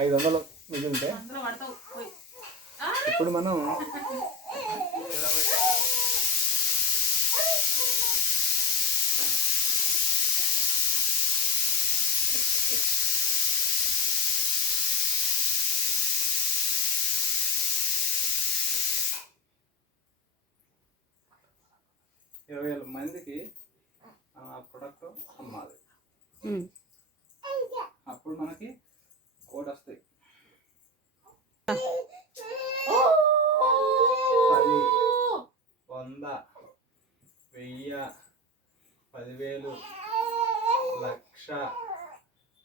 500 మిగిలితే ఇప్పుడు మనం 20,000 మందికి ప్రొడక్ట్ అమ్మాలి. అప్పుడు మనకి కోడ్ వస్తాయి. 10, 100, 1000, 10,000, 1,00,000,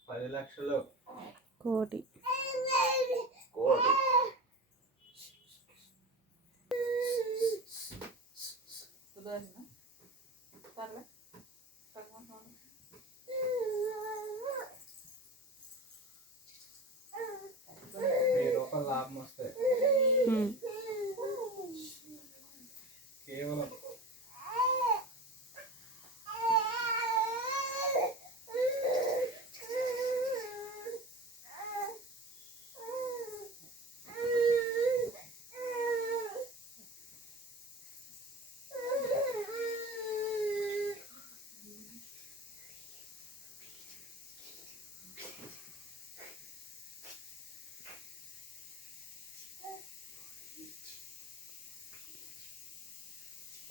10 లక్షలు, కోటి. ₹1000 లాభం వస్తాయి కేవలం.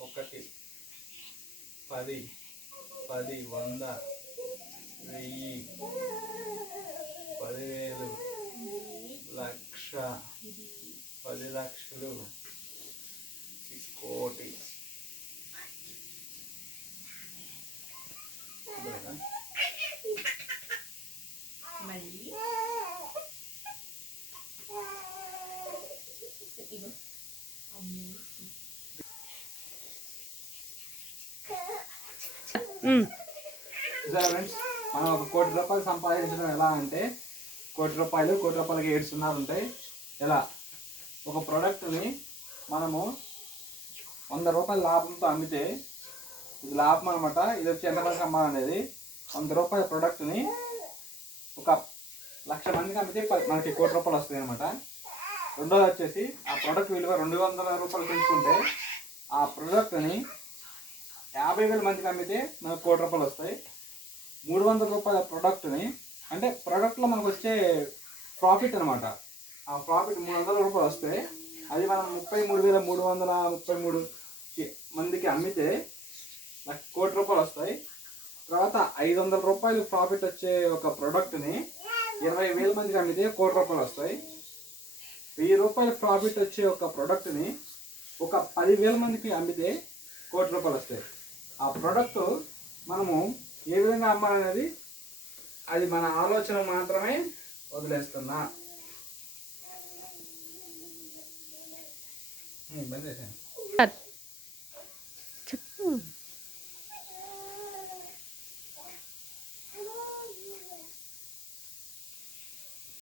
ఒకటి 10, 100, 1000, 10,000, 1,00,000, 10 లక్షలు, కోటి. ఫ్రెండ్స్, మనం ఒక ₹1,00,00,000 సంపాదించడం ఎలా అంటే, ₹1,00,00,000కి 7 సున్నాలు ఉంటాయి. ఎలా ఒక ప్రోడక్ట్ని మనము ₹100 లాభంతో అమ్మితే, ఇది లాభం అనమాట. ఇది వచ్చి ఎంతమందికి అమ్మాలనేది. ₹100 ప్రోడక్ట్ని ఒక 1,00,000 మందికి అమ్మితే మనకి ₹1,00,00,000 వస్తుంది అనమాట. రెండోది వచ్చేసి ఆ ప్రోడక్ట్ విలువ ₹200 పెంచుకుంటే ఆ ప్రోడక్ట్ని 50,000 మందికి అమ్మితే మనకు ₹1,00,00,000 వస్తాయి. ₹300 ప్రోడక్ట్ని, అంటే ప్రోడక్ట్లో మనకు వచ్చే ప్రాఫిట్ అనమాట. ఆ ప్రాఫిట్ ₹300 వస్తే అది మనం 33,333 మందికి అమ్మితే నాకు ₹1,00,00,000 వస్తాయి. తర్వాత ₹500 ప్రాఫిట్ వచ్చే ఒక ప్రోడక్ట్ని 20,000 మందికి అమ్మితే ₹1,00,00,000 వస్తాయి. ₹1,000 ప్రాఫిట్ వచ్చే ఒక ప్రోడక్ట్ని ఒక 10,000 మందికి అమ్మితే ₹1,00,00,000 వస్తాయి. ఆ ప్రోడక్ట్ మనము ఏ విధంగా అమ్మాలనేది అది మన ఆలోచన మాత్రమే వదిలేస్తున్నా. బంద్ చేశాను.